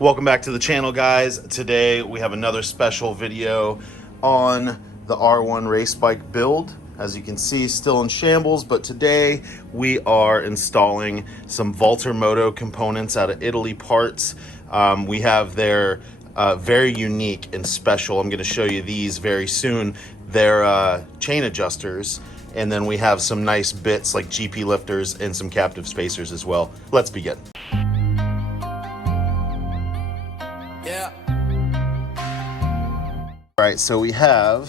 Welcome back to the channel, guys. Today we have another special video on the R1 race bike build. As you can see, still in shambles, but today we are installing some valtermoto components out of Italy parts. We have their very unique and special, I'm going to show you these very soon, they're chain adjusters. And then we have some nice bits like GP lifters and some captive spacers as well. Let's begin. All right, so we have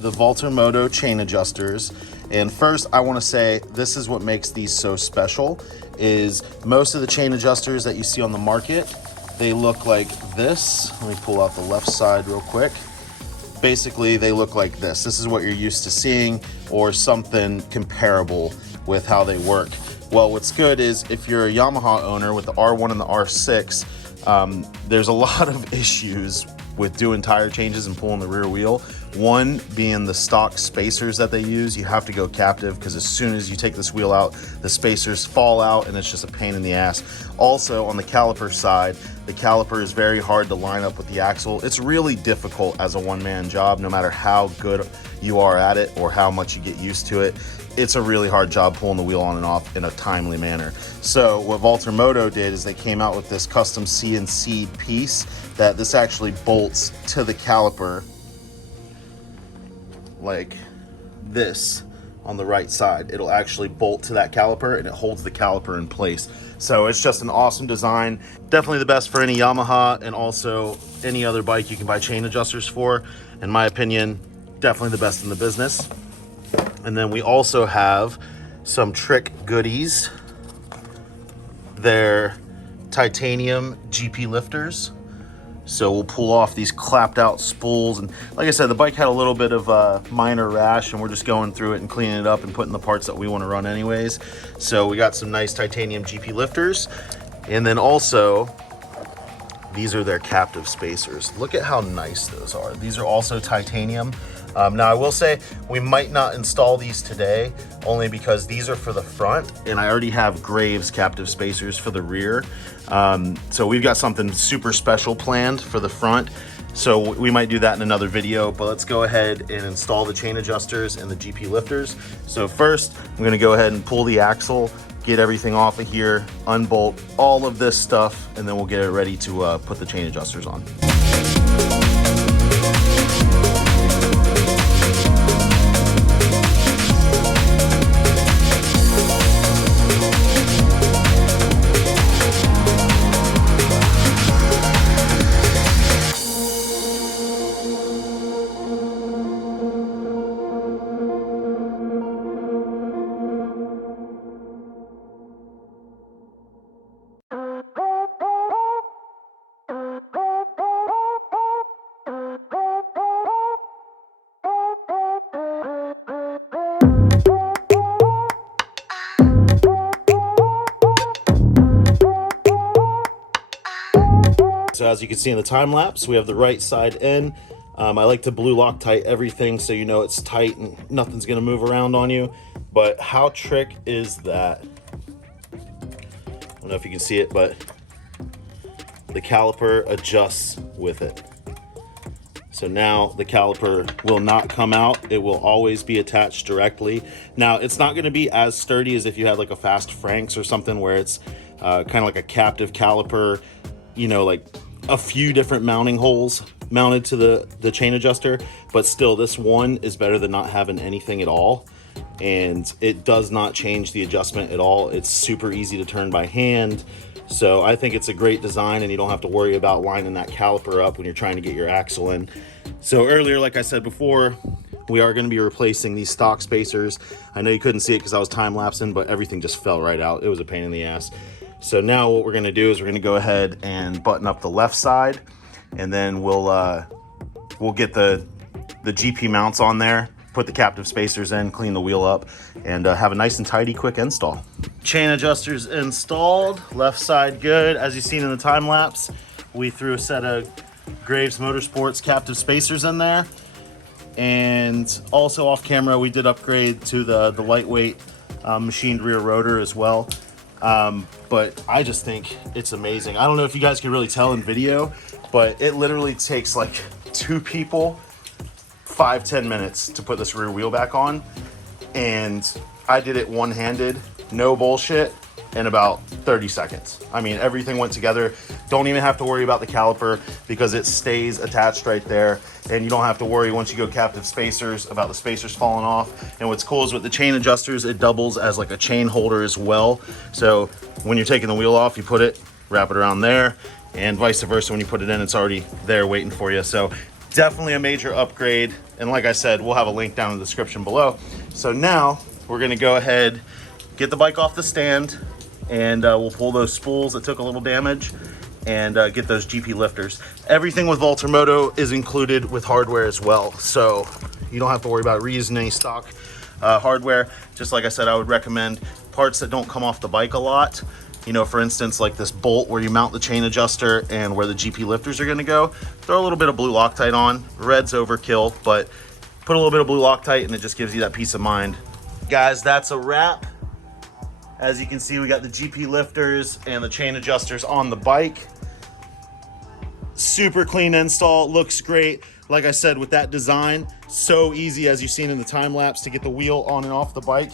the valtermoto chain adjusters. And first I want to say this is what makes these so special is most of the chain adjusters that you see on the market, they look like this. Let me pull out the left side real quick. Basically, they look like this. This is what you're used to seeing or something comparable with how they work. Well, what's good is if you're a Yamaha owner with the R1 and the R6, there's a lot of issues with doing tire changes and pulling the rear wheel. One being the stock spacers that they use. You have to go captive because as soon as you take this wheel out, the spacers fall out and it's just a pain in the ass. Also on the caliper side, the caliper is very hard to line up with the axle. It's really difficult as a one-man job, no matter how good you are at it or how much you get used to it. It's a really hard job pulling the wheel on and off in a timely manner. So what valtermoto did is they came out with this custom CNC piece that this actually bolts to the caliper like this on the right side. It'll actually bolt to that caliper and it holds the caliper in place. So it's just an awesome design. Definitely the best for any Yamaha and also any other bike you can buy chain adjusters for. In my opinion, definitely the best in the business. And then we also have some trick goodies. They're titanium GP lifters. So we'll pull off these clapped out spools. And like I said, the bike had a little bit of a minor rash and we're just going through it and cleaning it up and putting the parts that we want to run anyways. So we got some nice titanium GP lifters. And then also, these are their captive spacers. Look at how nice those are. These are also titanium. Now I will say we might not install these today only because these are for the front and I already have Graves captive spacers for the rear. So we've got something super special planned for the front. So we might do that in another video, but let's go ahead and install the chain adjusters and the GP lifters. So first I'm gonna go ahead and pull the axle, get everything off of here, unbolt all of this stuff, and then we'll get it ready to put the chain adjusters on. So as you can see in the time lapse, we have the right side in. I like to blue Loctite everything so you know it's tight and nothing's gonna move around on you. But how trick is that? I don't know if you can see it, but the caliper adjusts with it. So now the caliper will not come out. It will always be attached directly. Now it's not gonna be as sturdy as if you had like a fast Franks or something where it's kind of like a captive caliper, you know, like a few different mounting holes mounted to the chain adjuster, but still this one is better than not having anything at all. And it does not change the adjustment at all. It's super easy to turn by hand. So I think it's a great design and you don't have to worry about lining that caliper up when you're trying to get your axle in. So earlier, like I said before, we are going to be replacing these stock spacers. I know you couldn't see it because I was time lapsing, but everything just fell right out. It was a pain in the ass. So now what we're going to do is we're going to go ahead and button up the left side, and then we'll get the GP mounts on there, put the captive spacers in, clean the wheel up, and have a nice and tidy quick install. Chain adjusters installed, left side good. As you've seen in the time lapse, we threw a set of Graves Motorsports captive spacers in there. And also off camera, we did upgrade to the lightweight machined rear rotor as well. But I just think it's amazing. I don't know if you guys can really tell in video, but it literally takes like 2 people 5-10 minutes to put this rear wheel back on, and I did it one-handed, no bullshit, in about 30 seconds. I mean, everything went together. Don't even have to worry about the caliper because it stays attached right there, and you don't have to worry once you go captive spacers about the spacers falling off. And what's cool is with the chain adjusters, it doubles as like a chain holder as well. So when you're taking the wheel off, you put it, wrap it around there, and vice versa. When you put it in, it's already there waiting for you. So definitely a major upgrade. And like I said, we'll have a link down in the description below. So now we're gonna go ahead, get the bike off the stand, and we'll pull those spools that took a little damage and get those GP lifters. Everything with valtermoto is included with hardware as well. So you don't have to worry about reusing any stock hardware. Just like I said, I would recommend parts that don't come off the bike a lot. You know, for instance, like this bolt where you mount the chain adjuster and where the GP lifters are gonna go, throw a little bit of blue Loctite on. Red's overkill, but put a little bit of blue Loctite and it just gives you that peace of mind. Guys, that's a wrap. As you can see, we got the GP lifters and the chain adjusters on the bike. Super clean install, looks great. Like I said, with that design, so easy as you've seen in the time lapse to get the wheel on and off the bike.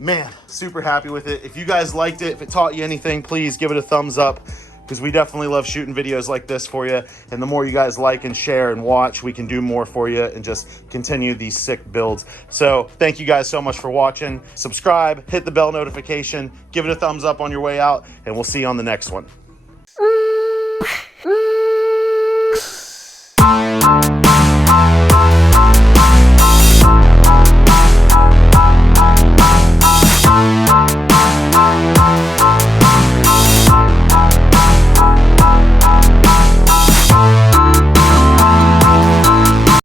Man, super happy with it. If you guys liked it, if it taught you anything, please give it a thumbs up, because we definitely love shooting videos like this for you. And the more you guys like and share and watch, we can do more for you and just continue these sick builds. So thank you guys so much for watching. Subscribe, hit the bell notification, give it a thumbs up on your way out, and we'll see you on the next one.